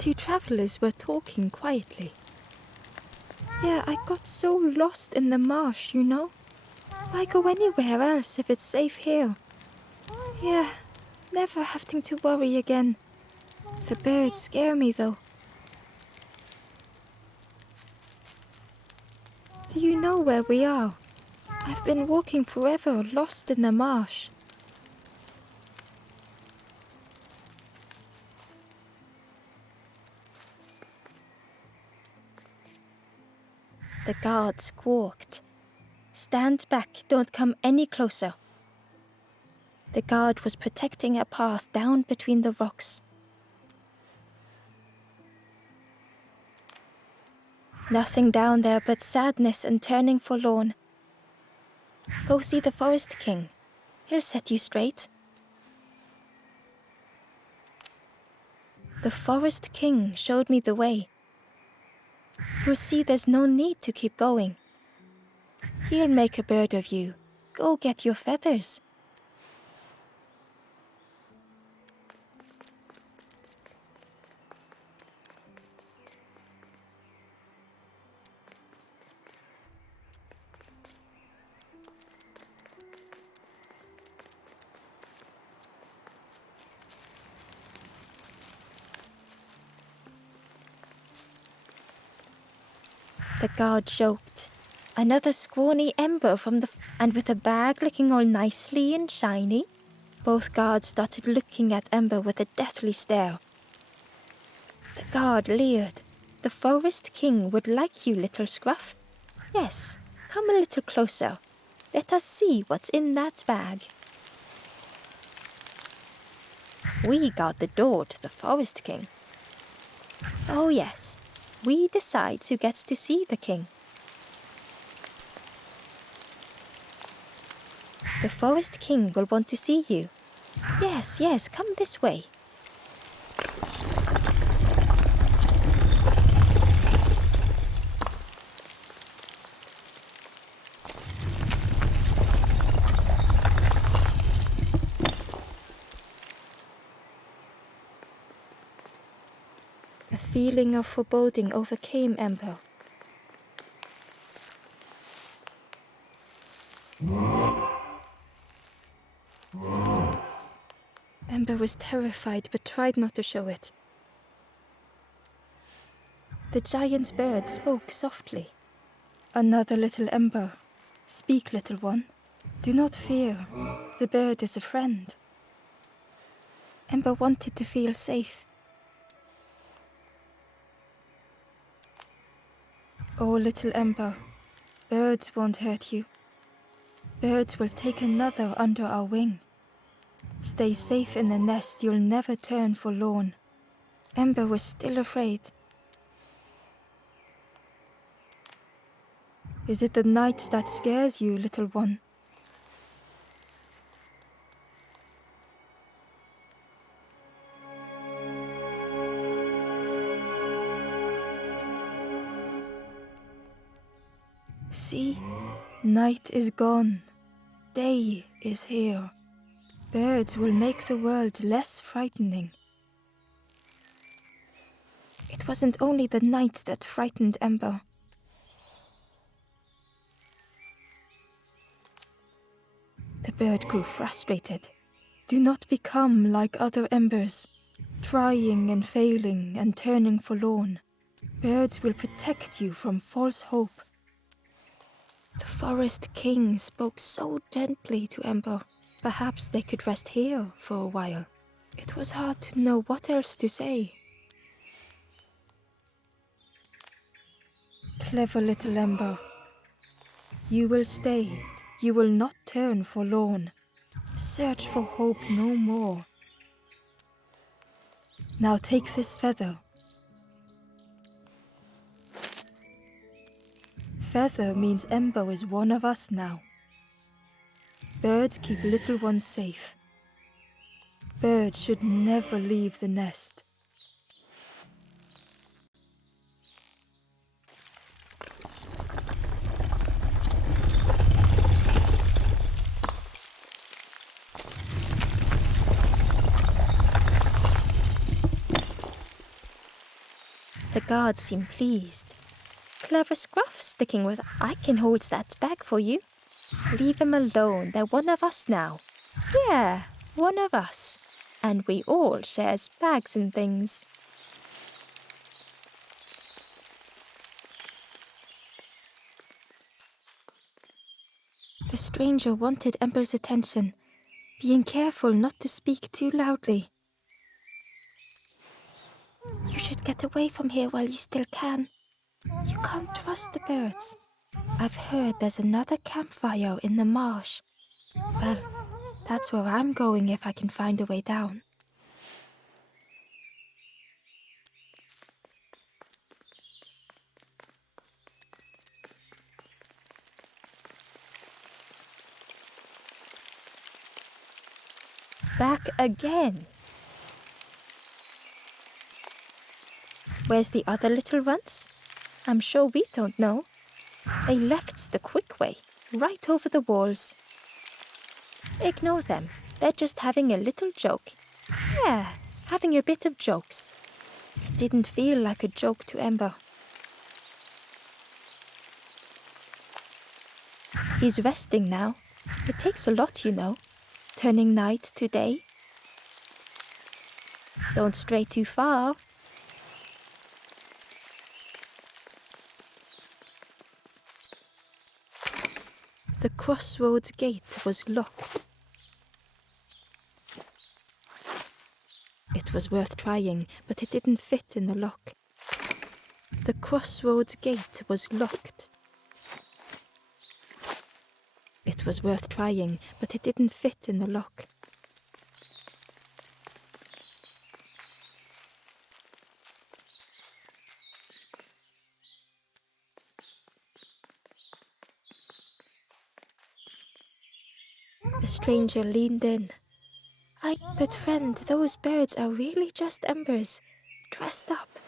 two travelers were talking quietly. Yeah, I got so lost in the marsh, you know. Why go anywhere else if it's safe here? Yeah, never having to worry again. The birds scare me though. Do you know where we are? I've been walking forever, lost in the marsh. The guard squawked. Stand back, don't come any closer. The guard was protecting a path down between the rocks. Nothing down there but sadness and turning forlorn. Go see the Forest King. He'll set you straight. The Forest King showed me the way. You'll see there's no need to keep going. He'll make a bird of you. Go get your feathers. The guard joked. Another scrawny ember from and with a bag looking all nicely and shiny. Both guards started looking at Ember with a deathly stare. The guard leered. The Forest King would like you, little scruff. Yes, come a little closer. Let us see what's in that bag. We guard the door to the Forest King. Oh yes, we decide who gets to see the king. The Forest King will want to see you. Yes, come this way. A feeling of foreboding overcame Ember. Ember was terrified but tried not to show it. The giant bird spoke softly. Another little Ember. Speak, little one. Do not fear. The bird is a friend. Ember wanted to feel safe. Oh, little Ember, birds won't hurt you. Birds will take another under our wing. Stay safe in the nest, you'll never turn forlorn. Ember was still afraid. Is it the night that scares you, little one? See, night is gone. Day is here. Birds will make the world less frightening. It wasn't only the night that frightened Ember. The bird grew frustrated. Do not become like other embers, trying and failing and turning forlorn. Birds will protect you from false hope. The Forest King spoke so gently to Ember. Perhaps they could rest here for a while. It was hard to know what else to say. Clever little Ember. You will stay. You will not turn forlorn. Search for hope no more. Now take this feather. Feather means Ember is one of us now. Birds keep little ones safe. Birds should never leave the nest. The guards seem pleased. Clever scruff sticking with, I can hold that bag for you. Leave him alone, they're one of us now. Yeah, one of us. And we all shares bags and things. The stranger wanted Ember's attention, being careful not to speak too loudly. You should get away from here while you still can. You can't trust the birds. I've heard there's another campfire in the marsh. Well, that's where I'm going if I can find a way down. Back again. Where's the other little ones? I'm sure we don't know. They left the quick way, right over the walls. Ignore them. They're just having a little joke. Yeah, having a bit of jokes. It didn't feel like a joke to Ember. He's resting now. It takes a lot, you know. Turning night to day. Don't stray too far. The crossroads gate was locked. It was worth trying, but it didn't fit in the lock. The crossroads gate was locked. It was worth trying, but it didn't fit in the lock. The stranger leaned in. But friend, those birds are really just embers, dressed up.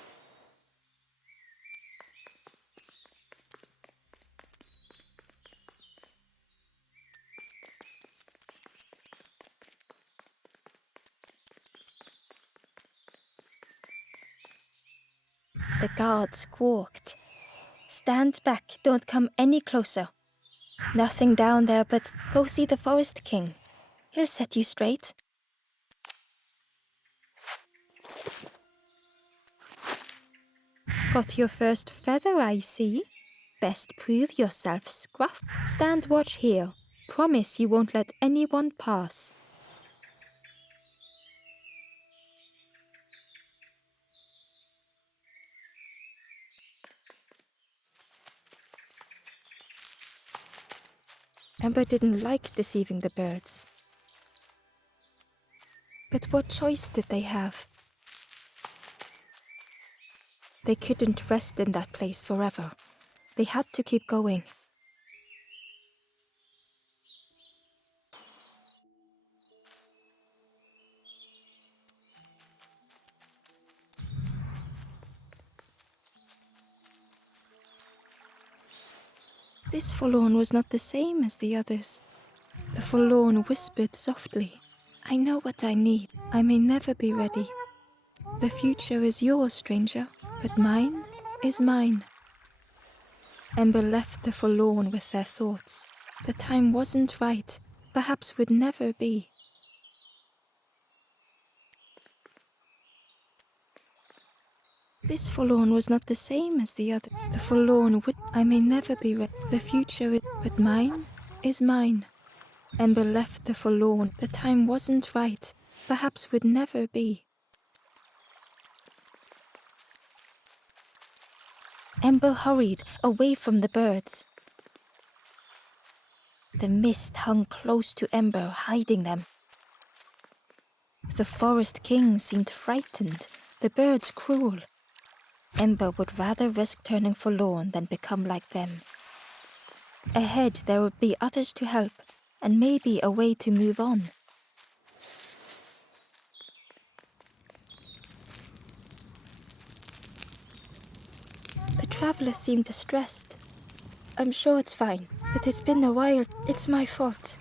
The guard squawked. Stand back, don't come any closer. Nothing down there, but go see the Forest King. He'll set you straight. Got your first feather, I see. Best prove yourself, Scruff. Stand watch here. Promise you won't let anyone pass. Ember didn't like deceiving the birds. But what choice did they have? They couldn't rest in that place forever. They had to keep going. This forlorn was not the same as the others. The forlorn whispered softly, I know what I need. I may never be ready. The future is yours, stranger, but mine is mine. Ember left the forlorn with their thoughts. The time wasn't right, perhaps would never be. This forlorn was not the same as the other. The forlorn would, I may never be ready. The future is, but mine is mine. Ember left the forlorn. The time wasn't right, perhaps would never be. Ember hurried away from the birds. The mist hung close to Ember, hiding them. The Forest King seemed frightened, the birds cruel. Ember would rather risk turning forlorn than become like them. Ahead there would be others to help, and maybe a way to move on. The traveler seemed distressed. I'm sure it's fine, but it's been a while. It's my fault.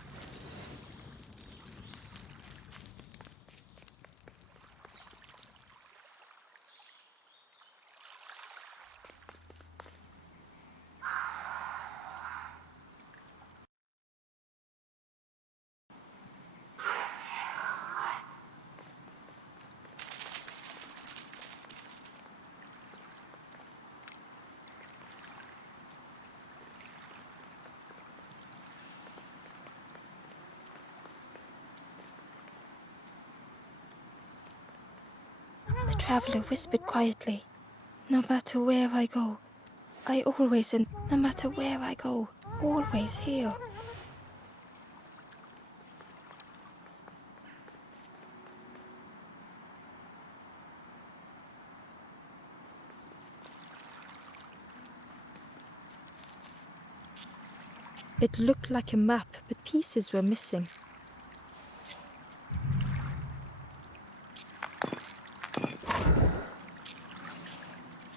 traveler whispered quietly, "No matter where I go, I always and no matter where I go, always here." It looked like a map, but pieces were missing.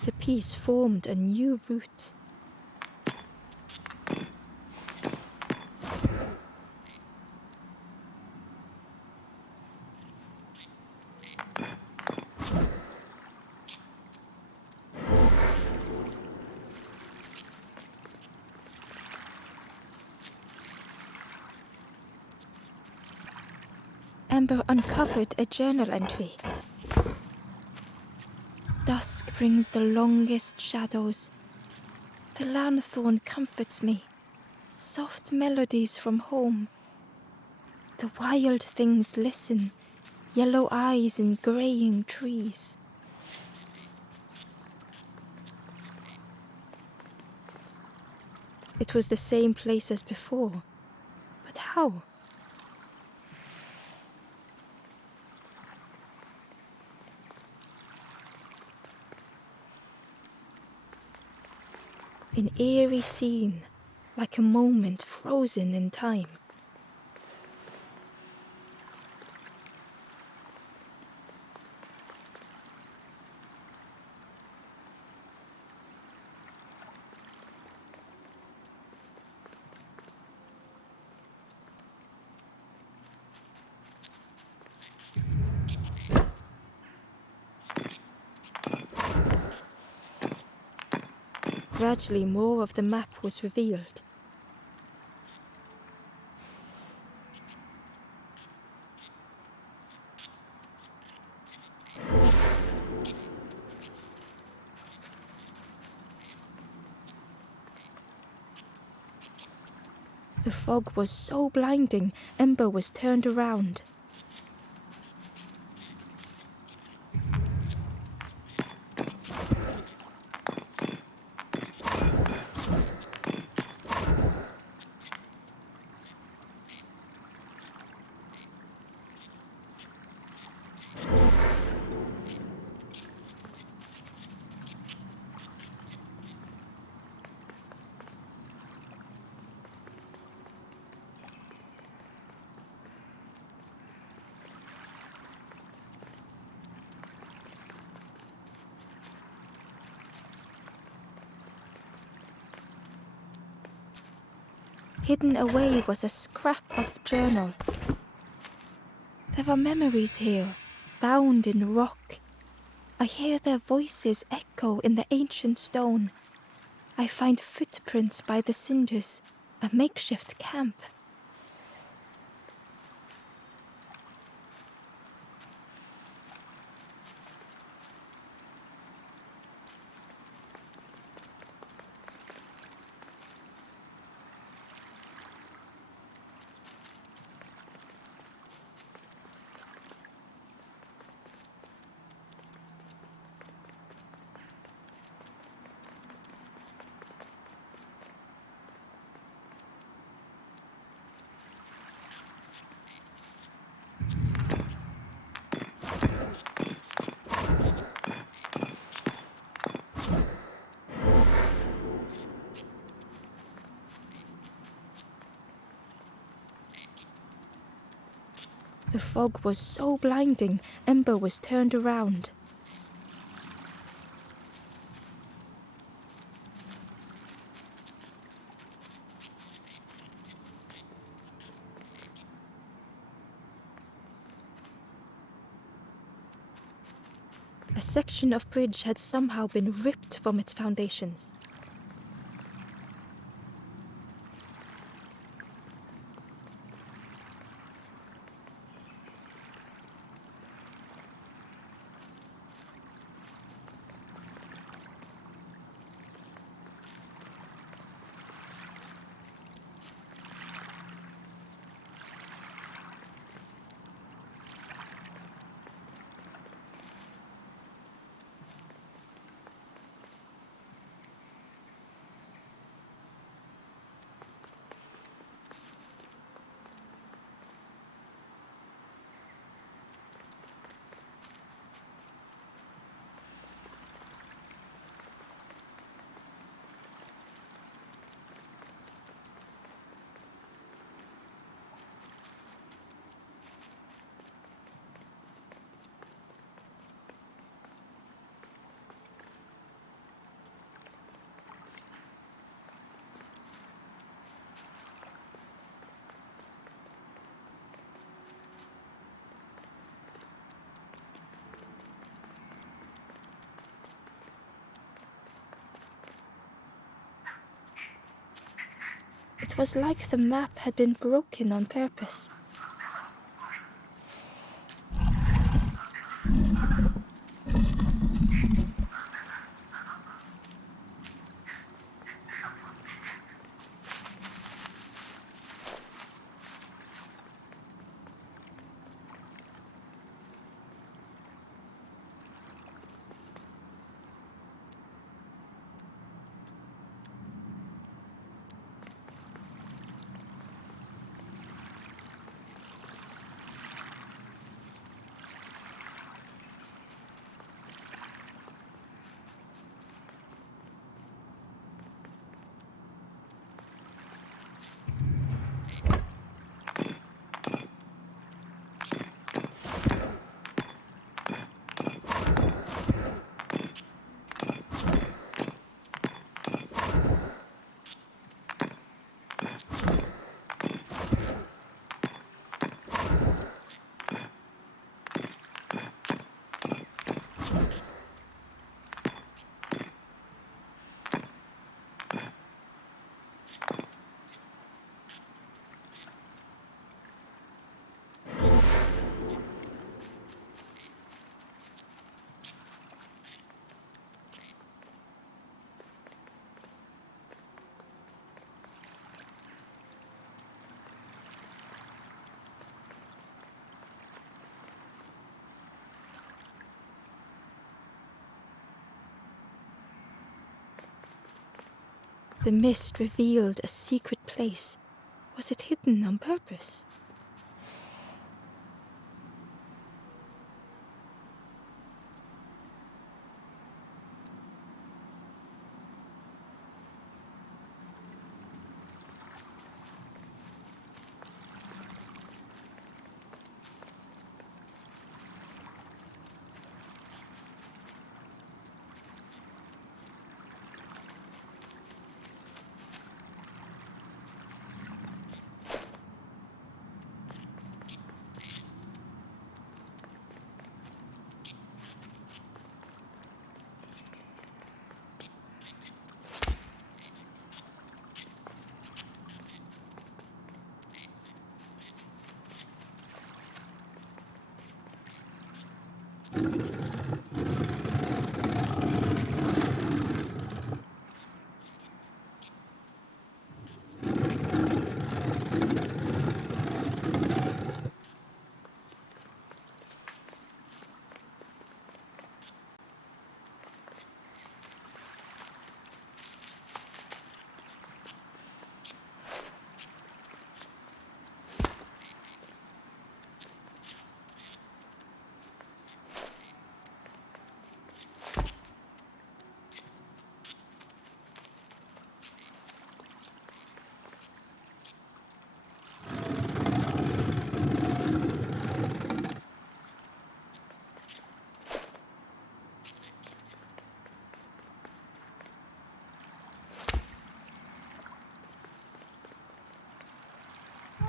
The piece formed a new route. Amber uncovered a journal entry. "Dusk brings the longest shadows. The lanthorn comforts me. Soft melodies from home. The wild things listen, yellow eyes in graying trees." It was the same place as before. But how? An eerie scene, like a moment frozen in time. Gradually, more of the map was revealed. The fog was so blinding, Ember was turned around. Hidden away was a scrap of journal. There are memories here, bound in rock. I hear their voices echo in the ancient stone. I find footprints by the cinders, a makeshift camp. The fog was so blinding, Ember was turned around. A section of bridge had somehow been ripped from its foundations. It was like the map had been broken on purpose. The mist revealed a secret place. Was it hidden on purpose?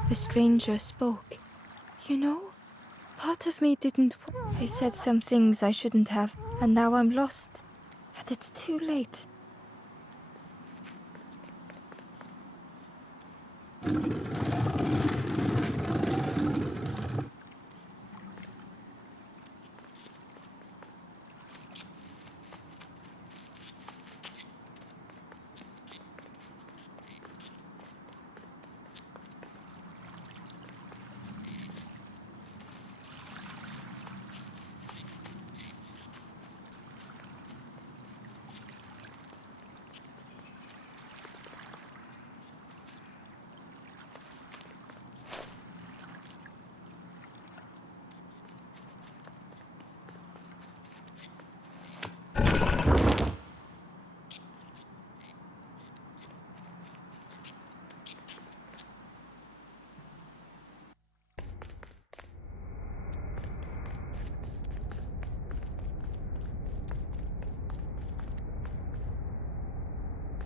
The stranger spoke. You know, part of me didn't. I said some things I shouldn't have, and now I'm lost. And it's too late.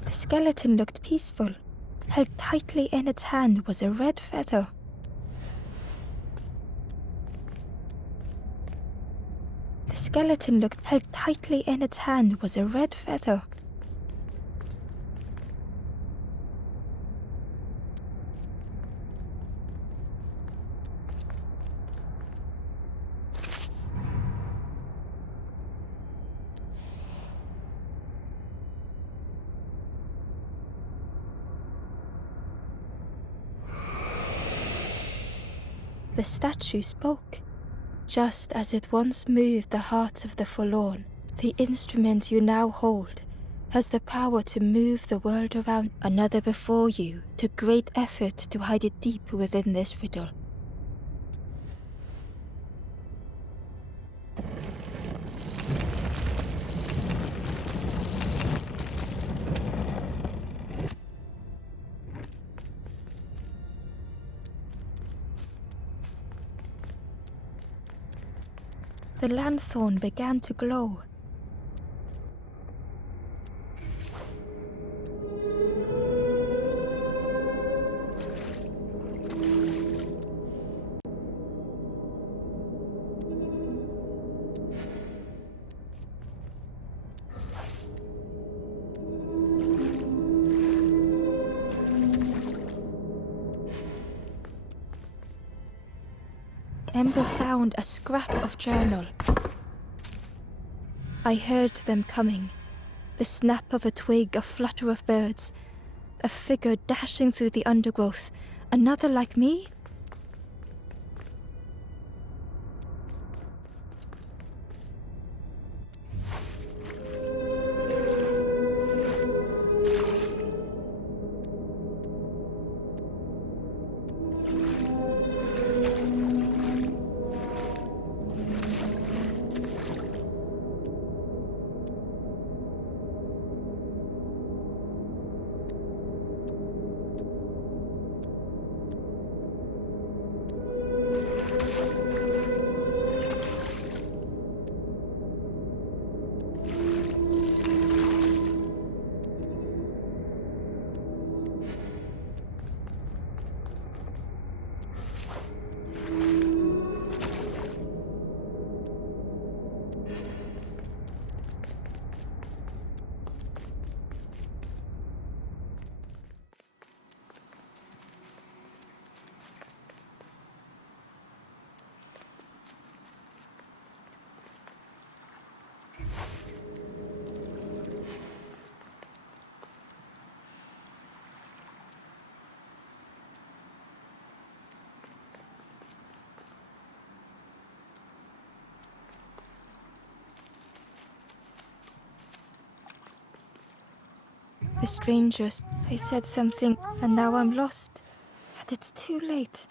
The skeleton looked peaceful. Held tightly in its hand was a red feather. The skeleton looked held tightly in its hand was a red feather. the statue spoke. Just as it once moved the hearts of the forlorn, the instrument you now hold has the power to move the world around. Another before you took great effort to hide it deep within this riddle. The lanthorn began to glow. Ember found a scrap of journal. I heard them coming. The snap of a twig, a flutter of birds, a figure dashing through the undergrowth. Another like me? The strangers, they said something, and now I'm lost. And it's too late.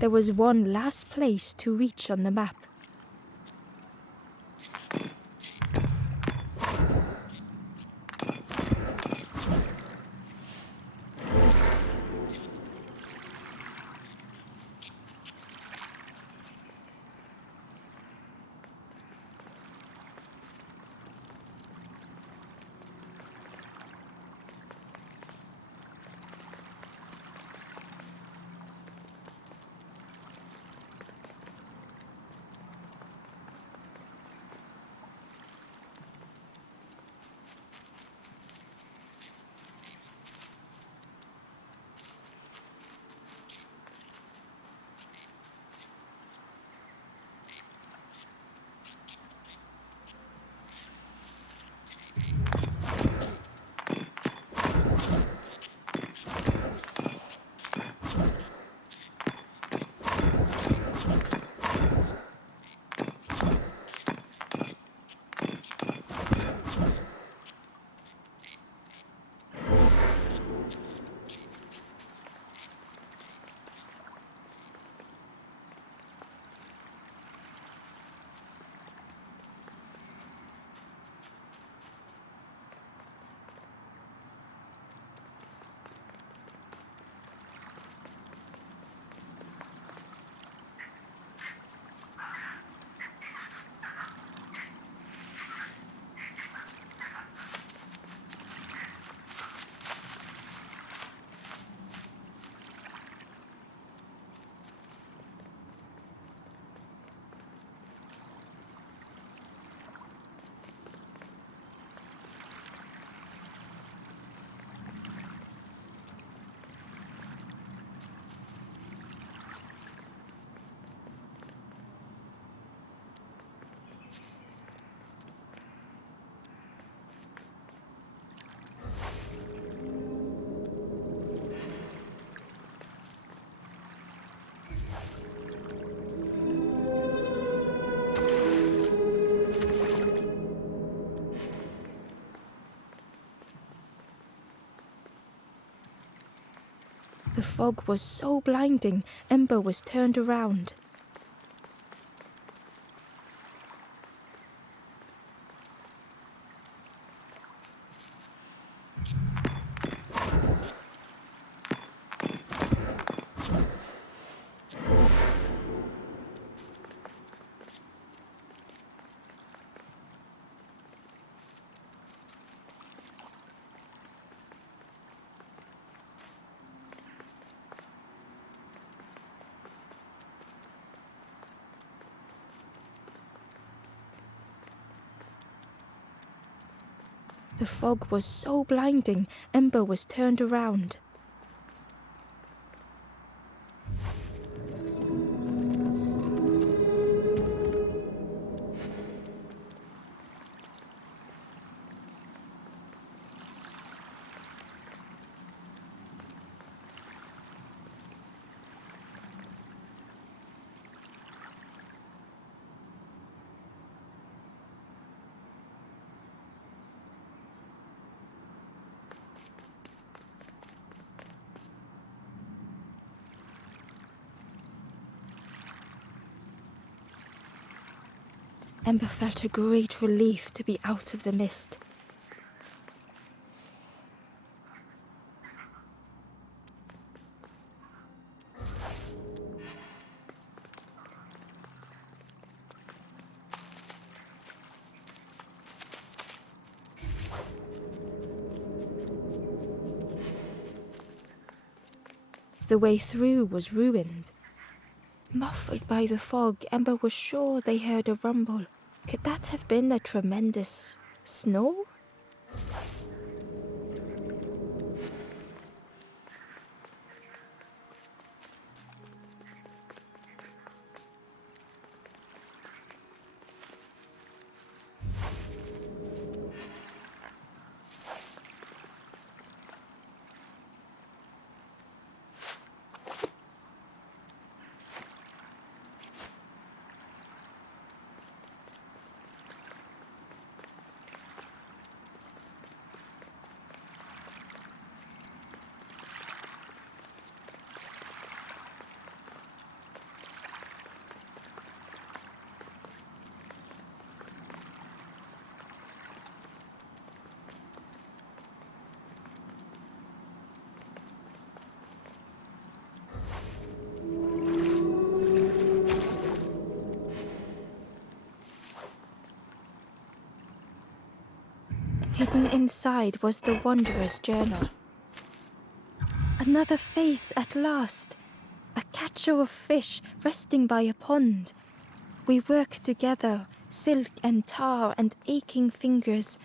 There was one last place to reach on the map. The fog was so blinding, Ember was turned around. The fog was so blinding, Ember was turned around. Ember felt a great relief to be out of the mist. The way through was ruined. Muffled by the fog, Ember was sure they heard a rumble. Could that have been a tremendous snow? Hidden inside was the Wanderer's journal. Another face at last. A catcher of fish resting by a pond. We work together, silk and tar and aching fingers.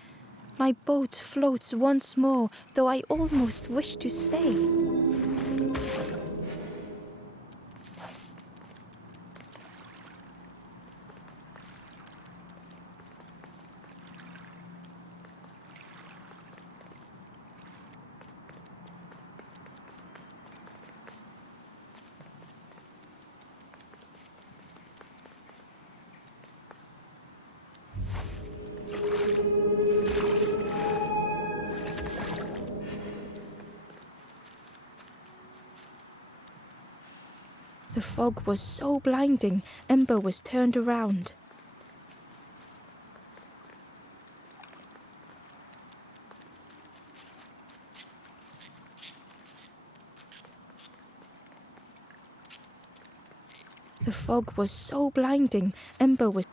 My boat floats once more, though I almost wish to stay. The fog was so blinding, Ember was turned around. The fog was so blinding, Ember was...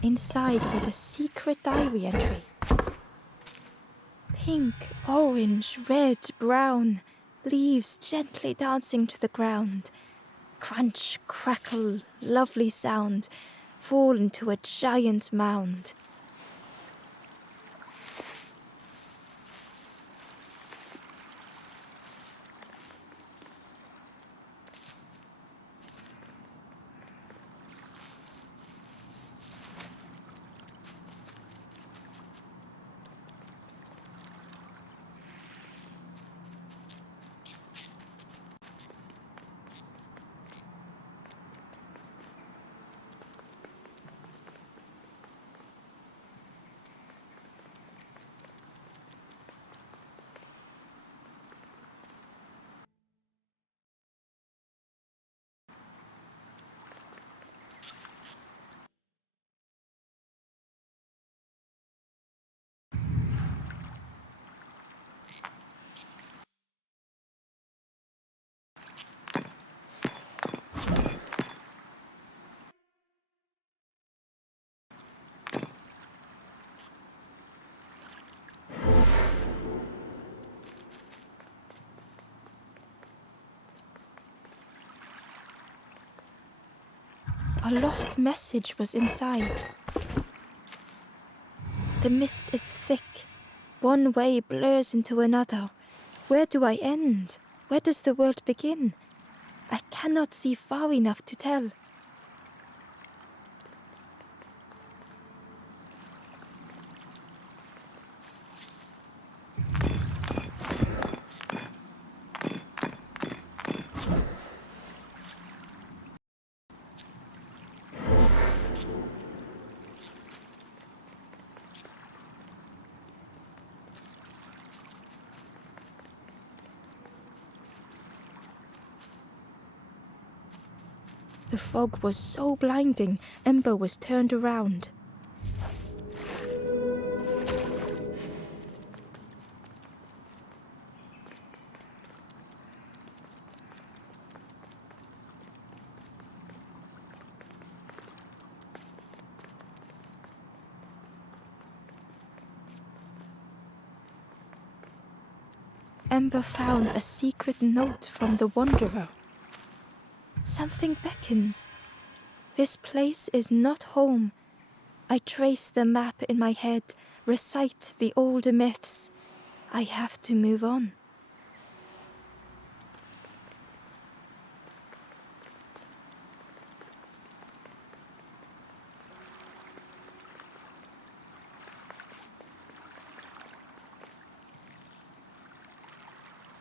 Inside was a secret diary entry. Pink, orange, red, brown, leaves gently dancing to the ground. Crunch, crackle, lovely sound, fall into a giant mound. A lost message was inside. The mist is thick. One way blurs into another. Where do I end? Where does the world begin? I cannot see far enough to tell. The fog was so blinding, Ember was turned around. Ember found a secret note from the Wanderer. Something beckons. This place is not home. I trace the map in my head, recite the older myths. I have to move on.